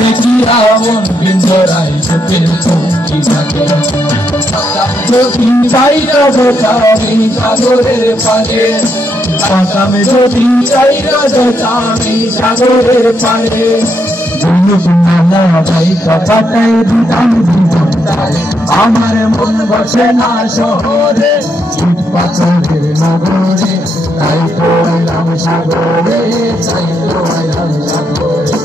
দেখিয়া মন পিঞ্জরায় চোখের পঙ্কি থাকে যদি চাইরা যেতামি সাগরের পারে পাতামে যদি চাইরা যেতামি সাগরের পারে পাতায় দিতাম জীবনটারে আমার মন বসে না শহরে ইট পাথরের নগরে তাই তো এলাম সাগরে তাই তো এলাম সাগরে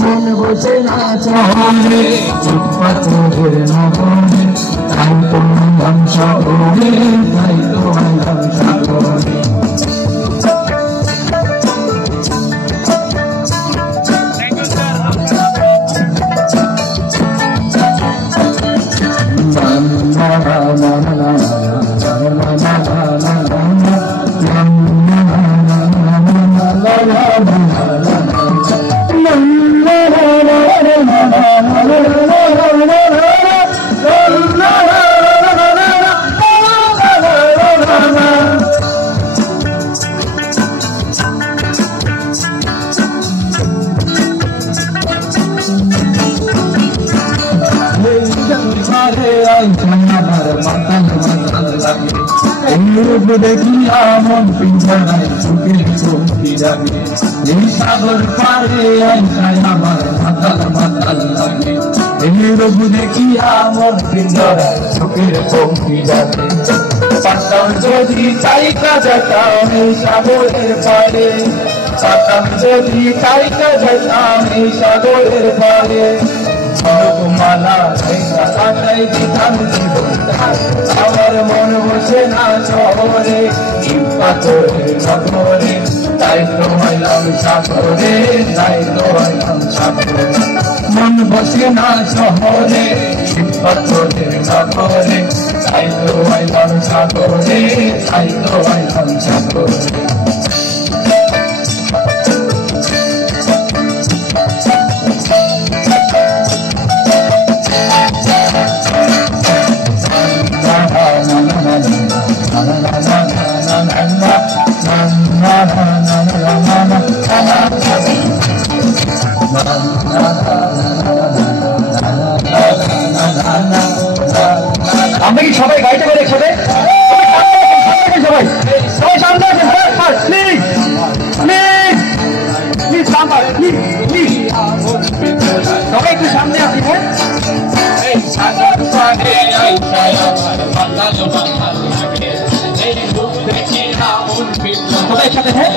মন বসে না শহরে ইট পাথরের নগরে তাই তো এলাম সাগরে তাই তো এলাম সাগরে দেখিয়া মন পিঞ্জরায় চোখের পঙ্কি লাগে এই সাগর পারে আইসায় আমার মাতাল মাতাল লাগে এই রূপ দেখিয়া মন পিঞ্জরায় চোখের পঙ্কি লাগে পাতাম যদি চাইকা যেতাম এই সাগরের পারে পাতাম যদি চাইকা যেতাম এই সাগরের পারে মালা কাটাই দিতাম আমার মন বসে না শহরে পাথরের নগরে তাই তো হইলাম সাগরে তাই তো হইলাম সাগরে মন বসে না শহরে পাথরের নগরে তাই তো হইলাম সাগরে তাই তো হইলাম সাগরে আমরা কি সবাই গাইতে পারি একসাথে সবাই সবাই সামনে আসেন প্লিজ প্লিজ প্লিজ প্লিজ সবাই একটু সামনে আসি সবাই একসাথে হ্যাঁ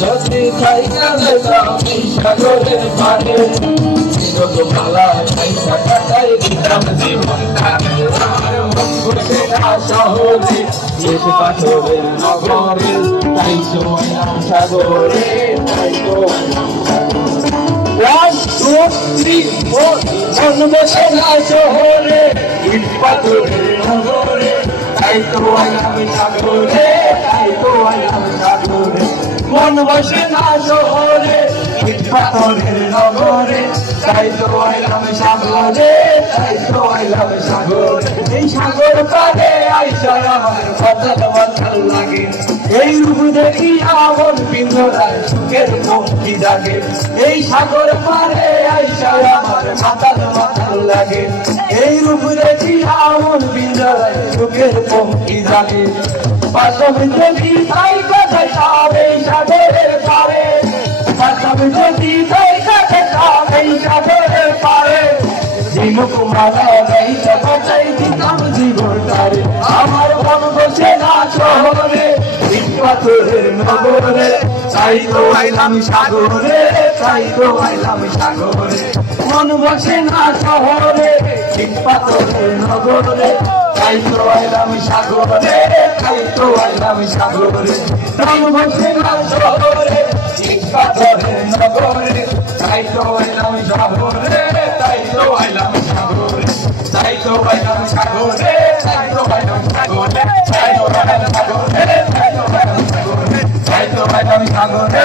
যদি খাইয়া যেতাম সাগরের পারে মালা খাইয়া কাটাই দিতাম জীবনটারে আমার মন বসে না শহরে ইট পাথরের নগরে তাই তো এলাম সাগরে তাই তো মন বসে না শহরে ইট পাথরের নগরে তাই তো এলাম সাগরে তাই তো এলাম সাগরে মন বসে না শহরে ইট পাথরের নগরে তাই তো এলাম সাগরে তাই তো এলাম সাগরে এই সাগর পারে আইসায় আমার মাতাল মাতাল লাগে এই রূপ দেখিয়া মন পিঞ্জরায় চোখের পঙ্কি জাগে এই সাগর পারে আইসায় আমার মাতাল মাতাল লাগে এই রূপ দেখিয়া মন পিঞ্জরায় চোখের পঙ্কি জাগে পাশাপাশি যদি চাইকা যেতাম এই সাগরের পারে পাশাপাশি যদি চাইকা যেতাম এই সাগরের পারে ঝিনুক মালা গাইতে বাঁচাই দিতাম জীবনটারে আমার মন বসে না শহরে ইট পাথরের নগরে তাই তো আইলাম সাগরে তাই তো আইলাম সাগরে মন বসে না শহরে ইট পাথরের নগরে তাই তো আইলাম সাগরে তাই তো আইলাম সাগরে মন বসে না শহরে ইট পাথরের নগরে তাই তো আইলাম সাগরে তাই তো আইলাম সাগরে তাই তো আইলাম সাগরে তাই তো আইলাম সাগরে তাই তো আইলাম সাগরে তাই তো আইলাম সাগরে তাই তো আইলাম সাগরে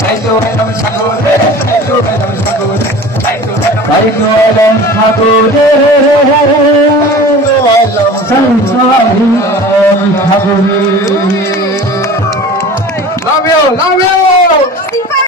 তাই তো আইলাম সাগরে তাই তো আইলাম সাগরে তাই তো আইলাম সাগরে তাই তো আইলাম সাগরে Love you, love you.